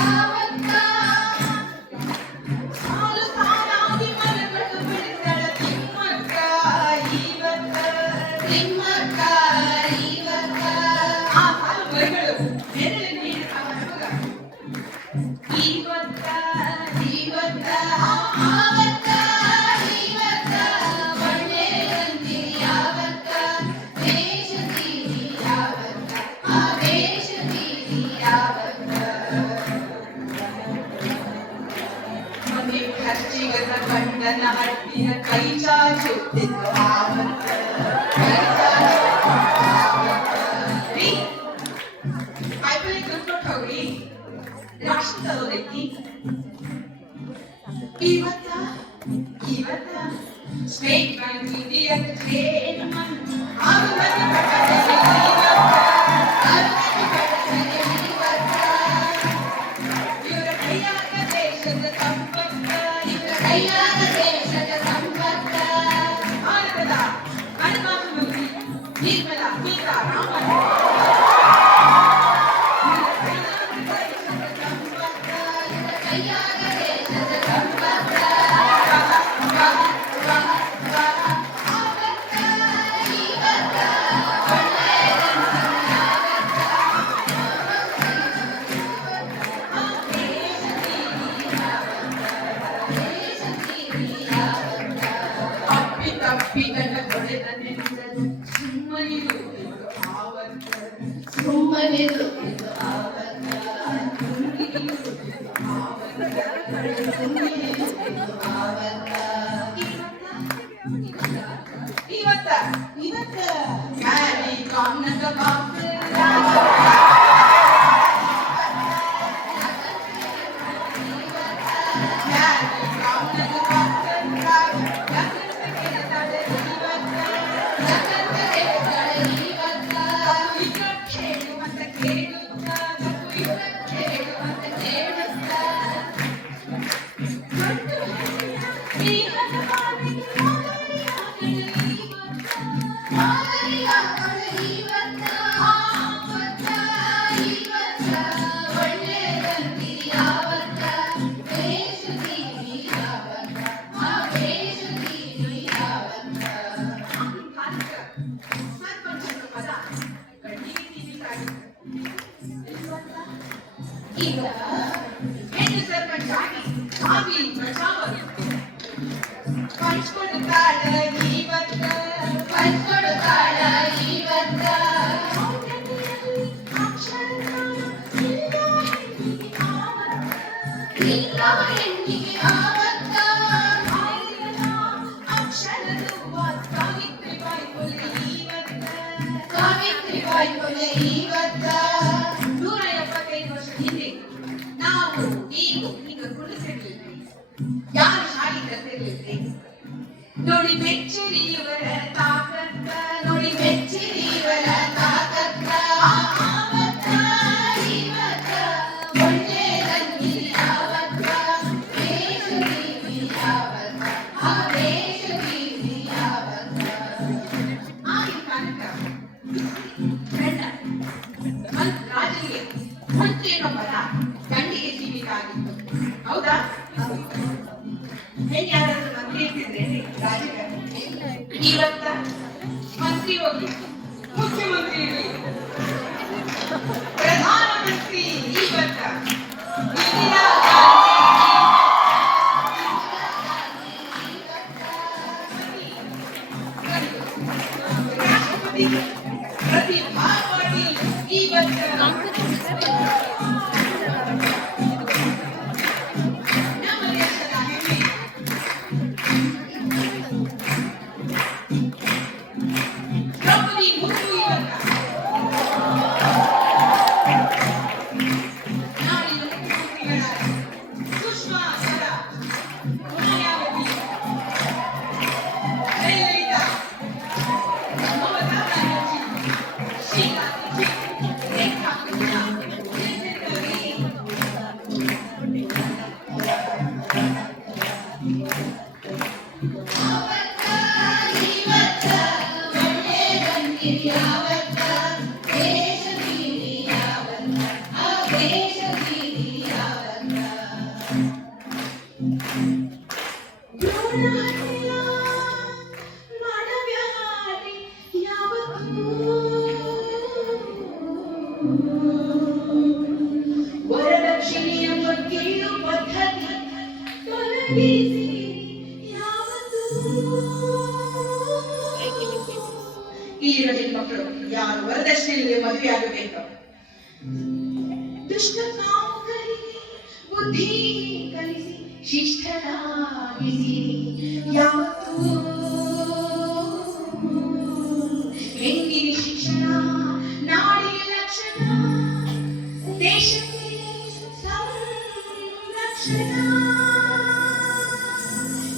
ಆವತ್ತ ಸಾಲು ಸಾಲಾಗಿ ಮರಗಳು ಬೆಳೆದಳ ತಿಮ್ಮಕ್ಕ ಇವತ್ತ ತಿಮ್ಮಕ್ಕ ಇವತ್ತ ಆ ಸಾಲು ಮರಗಳು ನೆರಳು ನೀಡುವ ಮರಗಳ ಇವತ್ತ ಇವತ್ತ ಆವತ್ತ ಇವತ್ತ ಒಳ್ಳೆಯದಂತೆ ಯಾವತ್ತ ದೇಶದೀನಿ ಯಾವತ್ತ ಆ ದೇಶದೀನಿ ಯಾವತ್ತ ಮನೆ ಖರ್ಚಿಗದ ಗಂಡನ ಹಟ್ಟಿನ ಕೈ ಚಾಚುತ್ತಿದ್ದು ಆವತ್ತ ಕೈ ಚಾಚುತ್ತಿದ್ದು ಆವತ್ತ ರೀ ಕಾಯಿಪಲ್ಲೆ ದುಡ್ಡು ಹೋಗ್ರಿ ರಾಷ್ಟ್ರ ತಗೋದೈತಿ ಇವತ್ತ ಇವತ್ತ ಸ್ಟೇಟ್ ಬ್ಯಾಂಕ್ ಇಂಡಿಯನ್ ಚೇರ್ಮನ್ ಆಗುಮತಿ ಪಟ್ಟಣದಲ್ಲಿ ಇವರ ಕೈಯಾಗ ದೇಶದ ಸಂಪತ್ತ ಇವರ ಕೈಯಾಗ ದೇಶದ ಸಂಪತ್ತ ಭಾರತದ ಹಣಕಾಸು ಮಂತ್ರಿ ನಿರ್ಮಲಾ ಸೀತಾರಾಮನ್ ಇವತ್ತ ಇವತ್ತ ಮ್ಯಾರಿ ಕಾಮ್ನಕ ಕಾಫಿ ಈಗ ಹೆಣ್ಣು ಸರ್ಪಂಚಾಗಿ ಆಗಿ ಪ್ರಜಾವರು ಪಂಚ್ಕೊಡುತ್ತಾಳ ಇವತ್ತ ಪಂಚ್ಕೊಡುತ್ತಾಳ ಇವತ್ತ ಇಲ್ಲ ಹೆಣ್ಣಿಗೆ ಆವತ್ತ ಅಕ್ಷರದು ಸಾವಿತ್ರಿಬಾಯಿ ಕೊಲೆ ಇವತ್ತ ಸಾವಿತ್ರಿಬಾಯಿ ಕೊಲೆ ಇವತ್ತ 175 ವರ್ಷ ಹಿಂದೆ ನಾವು ನೀವು ಈಗ ಕುಳಿತಿರ್ಲಿಲ್ರಿ ಯಾರು ಶಾಲೆ ಕಲಿತಿರ್ಲಿಲ್ರಿ ನೋಡಿ ಮೆಚ್ಚಿರಿ ಇವರ ತಾಕತ್ತ ನೋಡಿ ಮೆಚ್ಚಿರಿ ಇವರ ತಾಕತ್ತ ಆವತ್ತ ಇವತ್ತ ಒಳ್ಳೆಯದಂಗಿ ಯಾವತ್ತ ದೇಶದೀನಿ ಯಾವತ್ತ ಆ ದೇಶದೀನಿ ಯಾವತ್ತ ಆಗಿನ ಕಾಲಕ್ಕ ಗಂಡ ರಾಜನಿಗೆ ಮಂತ್ರಿ ಅನ್ನೋ ಪದ ಗಂಡಿಗೆ ಸೀಮಿತ ಆಗಿತ್ತು ಹೌದಾ ಹೆಣ್ಣು ಯಾರಾದ್ರೂ ಮಂತ್ರಿ ಇರ್ತಿದ್ರೇನ್ರಿ ರಾಜಕಾರಣಿ ಇವತ್ತ ಮಂತ್ರಿ ಹೋಗಿ ಮುಖ್ಯಮಂತ್ರಿ ಇರಲಿ ಪ್ರಧಾನಮಂತ್ರಿ ಇವತ್ತ ಇಂದಿರಾ ರಾಷ್ಟ್ರಪತಿ ಪ್ರತಿಭಾ ಪಾಟೀಲ್ ಇವತ್ತ ನಮ್ಮ ದೇಶದ ಹೆಮ್ಮೆ ಕಲಿಸಿ ಯಾವತ್ತೂ. ಇಲ್ಲಿರೋ ಹೆಣ್ಮಕ್ಳು ಯಾರು ವರದಕ್ಷಿಣೆಯಲ್ಲಿ ಮದುವೆ ಆಗಬೇಕು. ದುಷ್ಟ ಕಾಮಕರಿಗೆ ಬುದ್ಧಿ ಕಲಿಸಿ ಶಿಷ್ಟರಾಗಿಸಿ ಯಾವತ್ತೂ. ಹೆಣ್ಣಿಗೆ ಶಿಕ್ಷಣ ನಾಡಿಗೆ ಲಕ್ಷಣ, ದೇಶಕ್ಕೆ ಸಂರಕ್ಷಣ.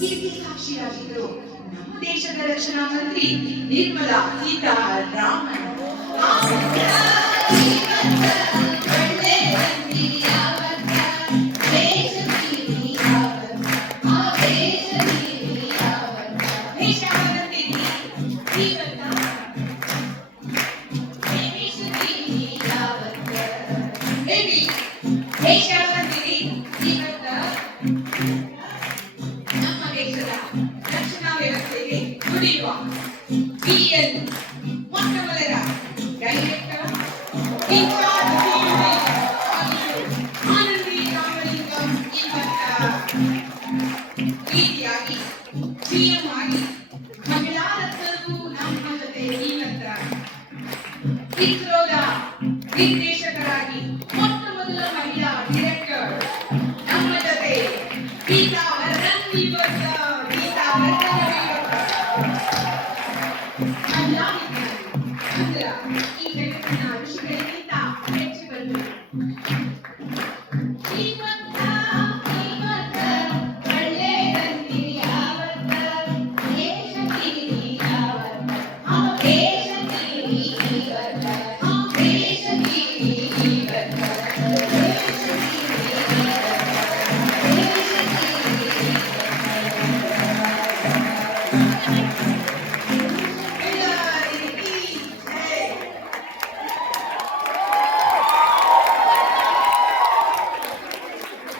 ಇದಕ್ಕೆ ಸಾಕ್ಷಿಯಾಗಿದ್ದರು ನಮ್ಮ ದೇಶದ ರಕ್ಷಣಾ ಮಂತ್ರಿ ನಿರ್ಮಲಾ ಸೀತಾರಾಮನ್.